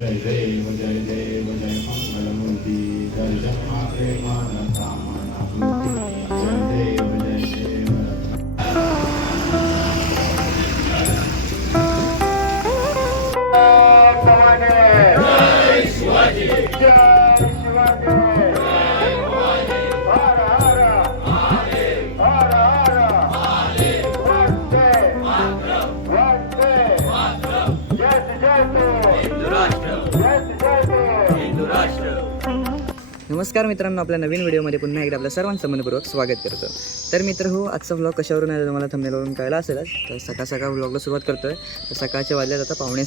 जय देव जय देव जय मंगलमूर्ती दर्शन मात्रे मान कामना पूर्ती जय देव नमस्कार मित्रांनो आपल्या नवीन व्हिडिओमध्ये पुन्हा एकदा आपल्या सर्वांचं मनपूर्वक स्वागत करतो. तर मित्र हो आजचा व्लॉग कशावरून आहे तुम्हाला थंबनेलवरून कळला असेलच तर सकाळ सकाळ व्लॉगला सुरुवात करतो आहे तर सकाळच्या वाजल्या आता पावणे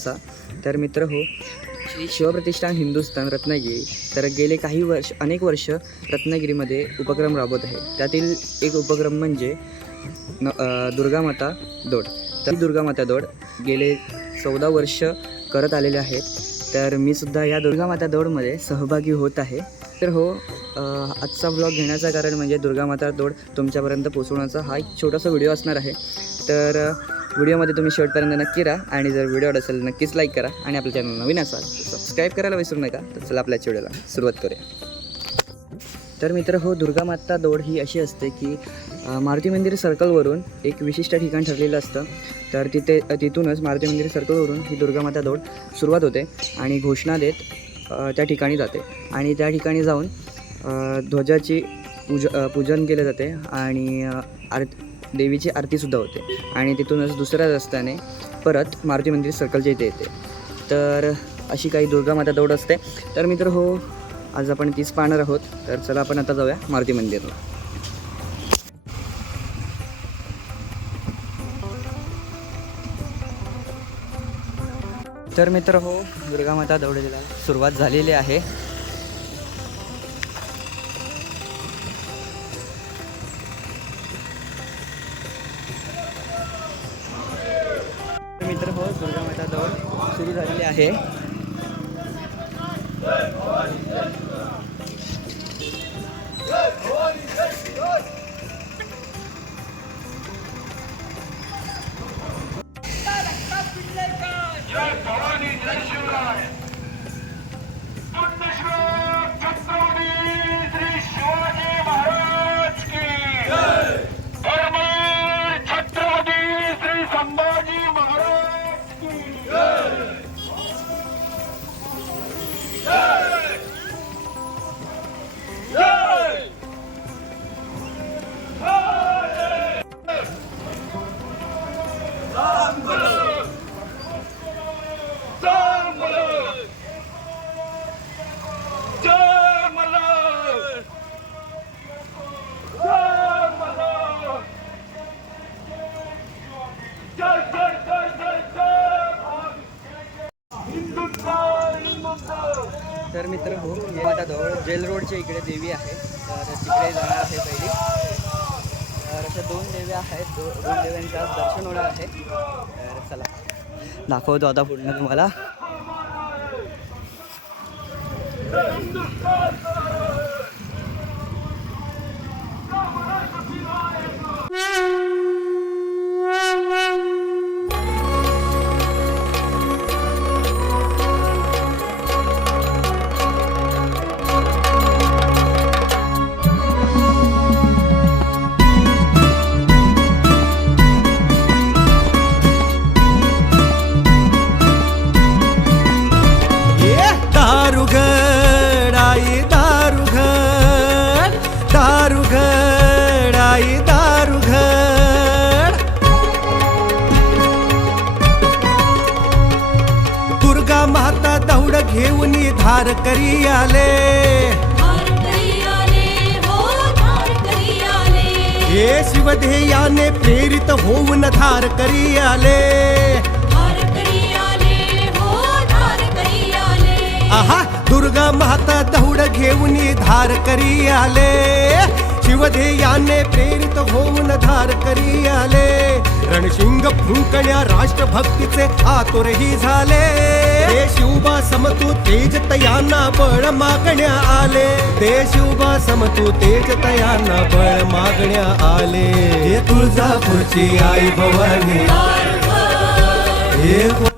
तर मित्र हो श्री शिवप्रतिष्ठान हिंदुस्थान रत्नागिरी तर गेले काही वर्ष अनेक वर्ष रत्नागिरीमध्ये उपक्रम राबवत आहे. त्यातील एक उपक्रम म्हणजे न दुर्गामाता दौड. तर दुर्गामाता दौड गेले चौदा वर्ष करत आलेले आहेत. तर मी सुद्धा या दुर्गामाता दौडमध्ये सहभागी होत आहे. तर हो आजचा ब्लॉग घेण्याचं कारण म्हणजे दुर्गामाता दौड तुमच्यापर्यंत पोचवण्याचा हा एक छोटासा व्हिडिओ असणार आहे. तर व्हिडिओमध्ये तुम्ही शेवटपर्यंत नक्की राहा आणि जर व्हिडिओ आवडत असेल नक्कीच लाईक करा आणि आपल्या चॅनल नवीन असाल तर सबस्क्राईब करायला विसरू नका. तर चला आपल्या व्हिडिओला सुरुवात करूया. तर मित्र हो दुर्गामाता दौड ही अशी असते की मारुती मंदिर सर्कलवरून एक विशिष्ट ठिकाण ठरलेलं असतं. तर तिथे तिथूनच मारुती मंदिर सर्कलवरून ही दुर्गामाता दौड सुरुवात होते आणि घोषणा देत त्या ठिकाणी जाते. आणि त्या ठिकाणी जाऊन ध्वजाची पूज पूजन केले जाते आणि आर देवीची आरतीसुद्धा होते. आणि तिथूनच दुसऱ्या रस्त्याने परत मारुती मंदिर सर्कलच्या इथे येते. तर अशी काही दुर्गामाता दौड असते. तर मित्र हो आज आपण तीच पाहणार आहोत. तर चला आपण आता जाऊया मारुती मंदिरला. तर मित्र हो दुर्गामाता दौडीला सुरुवात झालेली आहे. मित्र हो दुर्गामाता दौड सुरू झालेली आहे. तर मित्र हो हे आता जवळ जेल रोडच्या इकडे देवी आहे. तर तिकडे जाणार आहे पहिली. तर अशा दोन देव्या आहेत. दो दोन देव्यांचं आज दर्शन होणार आहे. तर चला दाखवतो आता पूर्ण तुम्हाला. दौड घेऊन धार करी आले हो हे शिवधेयाने प्रेरित होऊन धार करी आले हो धार करी आले आहा दुर्गा माता दौड घेऊन धार करी आले शिवधेयाने प्रेरित होऊन धार करी आले रणशिंग फुंकण्या राष्ट्रभक्तीचे आतुरही झाले. शिवबा समतू तेज तयांना बळ मागण्या आले. ते शिवबा समतू तेज तयांना बळ मागण्या आले. हे तुळजापूरची आई भवानी. हे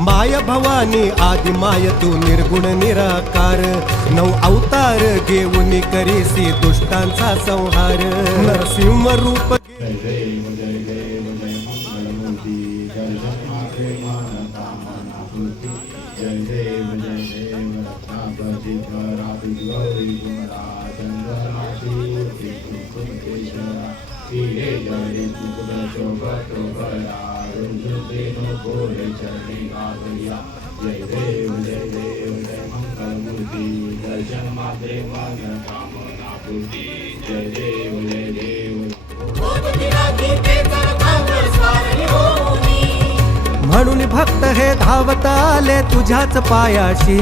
माया माय भवानी आदि माय तू निर्गुण निराकार. नऊ अवतार घेऊन करीसी दुष्टांचा संहार. नरसिंह रूप जय देव जय देव जय मंगलमूर्ती दर्शन मात्रे मान कामना पूर्ती जय देव जय देव म्हणून भक्त हे धावत आले तुझ्याच पायाशी.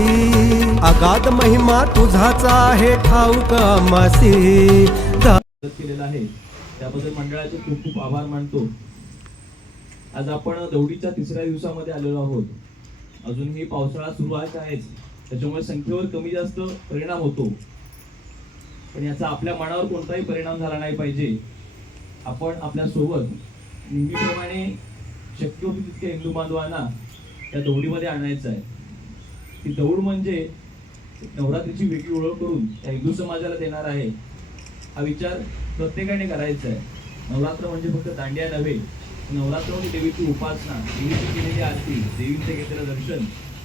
अगाध महिमा तुझाच आहे ठाऊक मासी केलेला केलेलं आहे. त्याबद्दल मंडळाचे खूप खूप आभार मानतो. आज आपण दौडीच्या तिसऱ्या दिवसामध्ये आलेलो आहोत. अजूनही पावसाळा सुरू आहे आहेच त्याच्यामुळे संख्येवर कमी जास्त परिणाम होतो. पण याचा आपल्या मनावर कोणताही परिणाम झाला नाही पाहिजे. आपण आपल्यासोबत नेहमीप्रमाणे शक्य होती तितक्या हिंदू बांधवांना त्या दौडीमध्ये आणायचं आहे. ती दौड म्हणजे नवरात्रीची वेगळी ओळख करून त्या हिंदू समाजाला देणार आहे. हा विचार प्रत्येकाने करायचा आहे. नवरात्र म्हणजे फक्त दांडिया नव्हे नवरात्र म्हणजे देवीची उपासना देवीची केलेली आरती देवीचे घेतलेलं दर्शन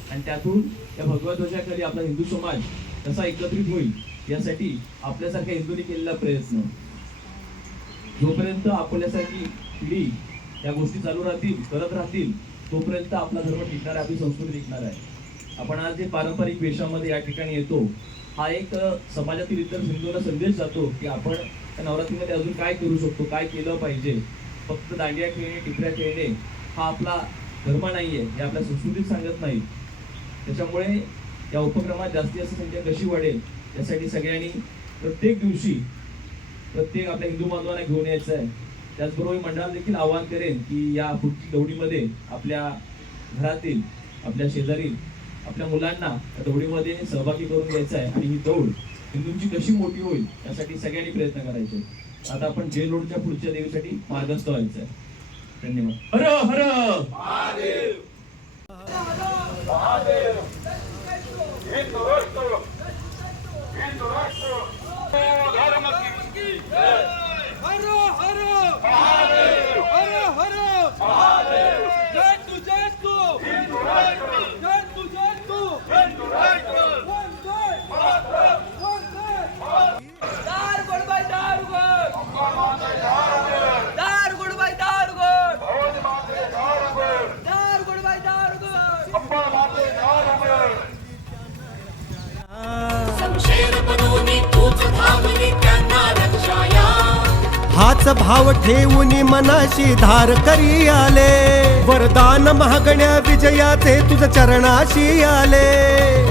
आणि त्यातून त्या भगवत ध्वजाखाली आपला हिंदू समाज कसा एकत्रित होईल यासाठी आपल्यासारख्या हिंदूंनी केलेला प्रयत्न. जोपर्यंत आपल्यासारखी पिढी या गोष्टी चालू राहतील करत राहतील तोपर्यंत आपला धर्म टिकणार आहे आपली संस्कृती टिकणार आहे. आपण आज जे पारंपरिक वेशामध्ये या ठिकाणी येतो हा एक समाजातील इतर हिंदूंना संदेश जातो की आपण त्या नवरात्रीमध्ये अजून काय करू शकतो काय केलं पाहिजे. फक्त दांडिया खेळणे टिपऱ्या खेळणे हा आपला धर्म नाही आहे हे आपल्या संस्कृतीत सांगत नाही त्याच्यामुळे या उपक्रमात जास्तीत जास्त संख्या कशी वाढेल यासाठी सगळ्यांनी प्रत्येक दिवशी प्रत्येक आपल्या हिंदू बांधवांना घेऊन यायचं आहे त्याचबरोबर मी मंडळाला देखील आवाहन करेन की या पुढची दौडीमध्ये आपल्या घरातील आपल्या शेजारील आपल्या मुलांना या दौडीमध्ये सहभागी करून घ्यायचं आहे आणि ही दौड हिंदूंची कशी मोठी होईल यासाठी सगळ्यांनी प्रयत्न करायचे आता आपण जे लोडच्या पुढच्या देवीसाठी मार्गस्थ व्हायचं आहे धन्यवाद हर हर हिंदू हर हर। हर हर। जय तू जय तू जय तू जय तू वंदे मातरम हाच भाव ठेवून मनाशी धार करी आले. वरदान महागण्या विजयाचे तुझ चरणाशी आले.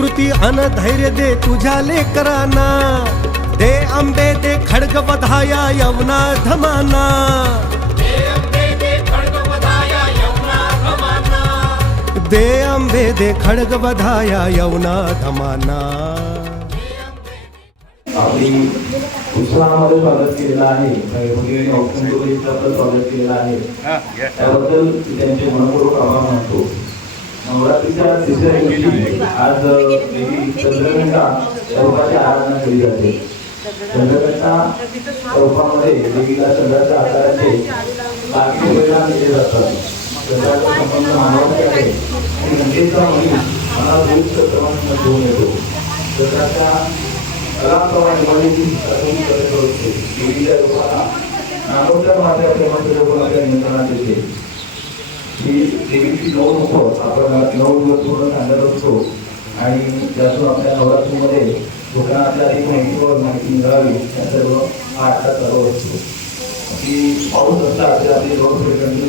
कृती अन धैर्य दे तुझ्या लेकरांना. दे आंबे दे खडग बधाया यवना धमाना अंबे दे खड्ग वधाया यमुना रमाना दे आंबे दे खडग बधाया यवना धमाना आपली उत्साहामध्ये स्वागत केलेलं आहे. स्वागत केलेलं आहे. त्याबद्दल त्यांचे मनपूर्वक आभार मानतो. नवरात्रीच्या तिसऱ्या दिवशी आज देवी चंद्रघंटा स्वरूपाची आराधना केली जाते. चंद्रघंटा स्वरूपामध्ये देवीला चंद्राच्या आकाराचे बाकी परिणाम दिले जातात. चंद्राचा संबंध मानवाचे आहे. आणि गंगेचा मुली मला दूध क्रमांक घेऊन येतो. चंद्राच्या कलाप्रमाणे बनलेली करत होते देवीच्या रूपाला नागोत्तर माझ्या प्रेमाच्या रूपाला नियंत्रणात येते. की देवीची आपण नऊ दिवस पूर्ण सांगत असतो आणि त्यातून आपल्या नवरात्रीमध्ये अधिक माहितीवर माहिती मिळावी सर्व चालू असतो. की पाऊस आपली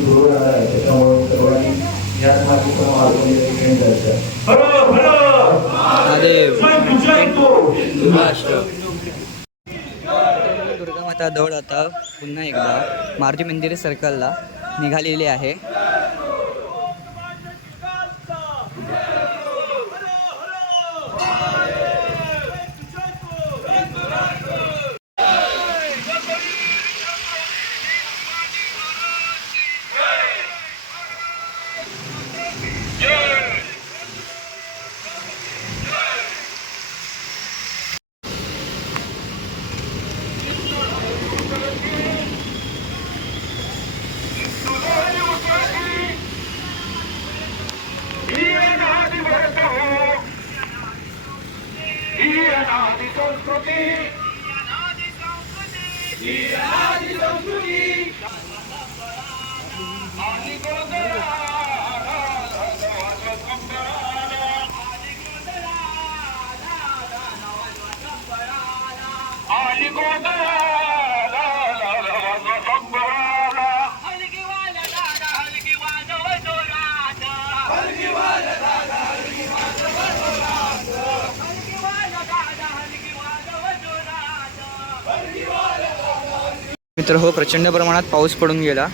सुरू राहणार आहे. त्याच्यामुळे सर्वांनी याच मार्गाने जायचं. दुर्गा माता दौड आता पुन्हा एकदा मारुती मंदिर सर्कलला निघालेली आहे. मित्र हो प्रचंड प्रमाणात पाऊस पडून गेला.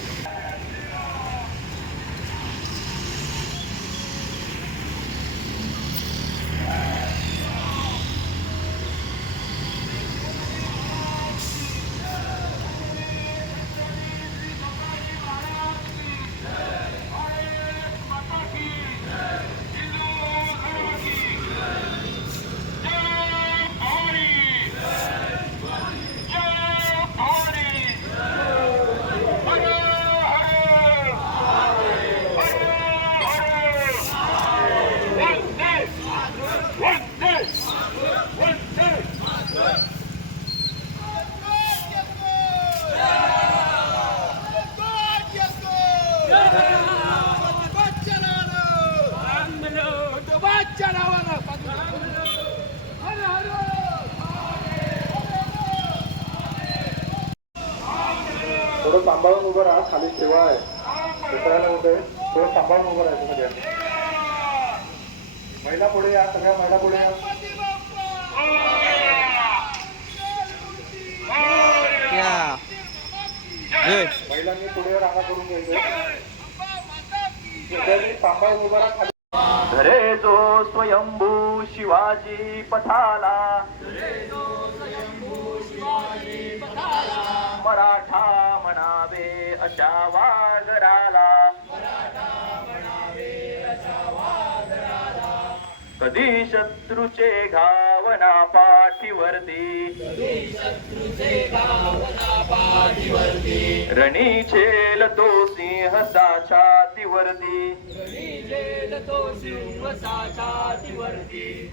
महिलांनी पुढे रांगा करून घ्यायचं. धरे जो स्वयंभू शिवाजी पथाला मराठा म्हणावे अशा वागराला कधी शत्रूचे घावना पाठीवरती. रणी छेल तो सिंह छातीवरती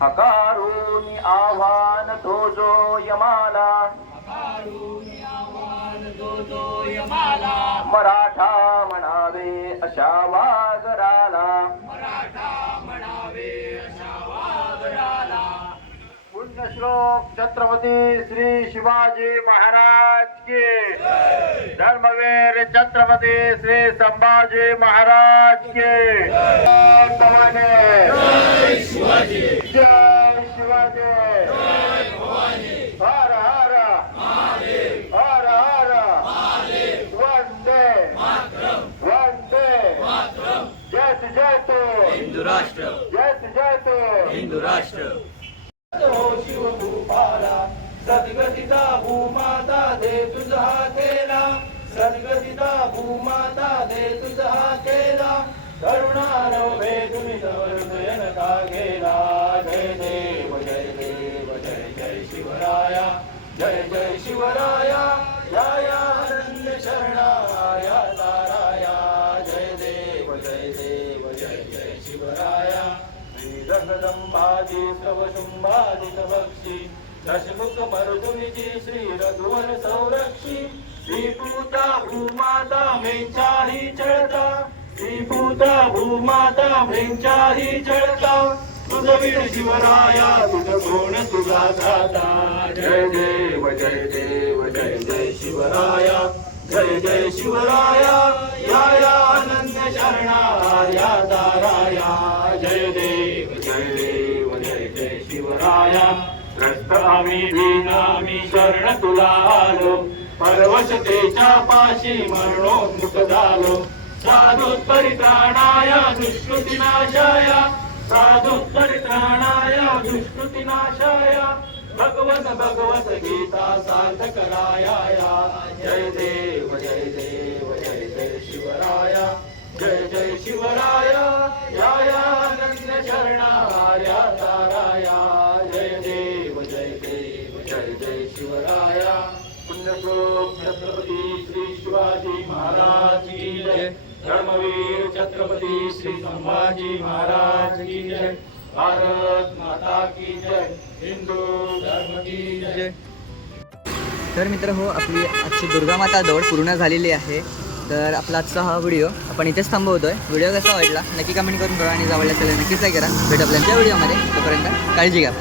हकारून आव्हान तो जो यमाला. मराठा म्हणावे अशा वागराला पुण्यश्लोक छत्रपती श्री शिवाजी महाराज की धर्मवीर छत्रपती श्री संभाजी महाराज की भवानी जय शिवाजी जय शिवाजी। हर हर। हर हर। वंदे। वंदे। जय जय तो हिंदू राष्ट्र। जय जय तो हिंदू राष्ट्र सद्गतीचा भूमाता दे तुझा केला। सद्गदिता भूमाता दे तुझा केला. करुणारवे तुम्ही जयन का गेला जय देव जय देव जय जय शिवराया. जय जय शिवराया. या आनंद शरणाया ताराया. जय देव जय देव जय जय शिवराया. श्री जगदंबाजी स्तव शुंभाजी बक्षी दशमुख मर्दुनीची श्री रघुवर संरक्षी. श्री भूमाता मेंचाही चळता. श्री भूमाता मेंचाही चढता तुझ वीर शिवराया तुझ कोण तुझा दाता. जय देव जय देव जय जय शिवराया. जय जय शिवराया या या अनन्य शरणाया ताराया. जय देव जय देव जय जय शिवराया. त्रस्त आम्ही शरण तुला आलो. परवशतेच्या पाशी मरणोन्मुख झालो. साधू परित्राणाय दुष्कृतीनाशाय साधू परित्राणाय दुष्कृतीनाशाय भगवत भगवत गीता साधकराय जय देव जय देव जय जय शिवराया. जय जय शिवराया. या या नंद शरणार्या ताराया. जय देव. पुण्यश्लोक छत्रपती श्री शिवाजी महाराज की जय। धर्मवीर छत्रपती श्री संभाजी महाराज की जय। भारत माता की जय। हिंदू धर्म की जय। तर मित्र हो आपली आजची दुर्गा माता दौड पूर्ण झालेली आहे. तर आपला आजचा हा व्हिडिओ आपण इथेच थांबवतोय. व्हिडिओ कसा वाटला नक्की कमेंट करून करा आणि जवळ असेल नक्कीच काय करा. भेट आपल्या व्हिडिओमध्ये. तोपर्यंत काळजी घ्या.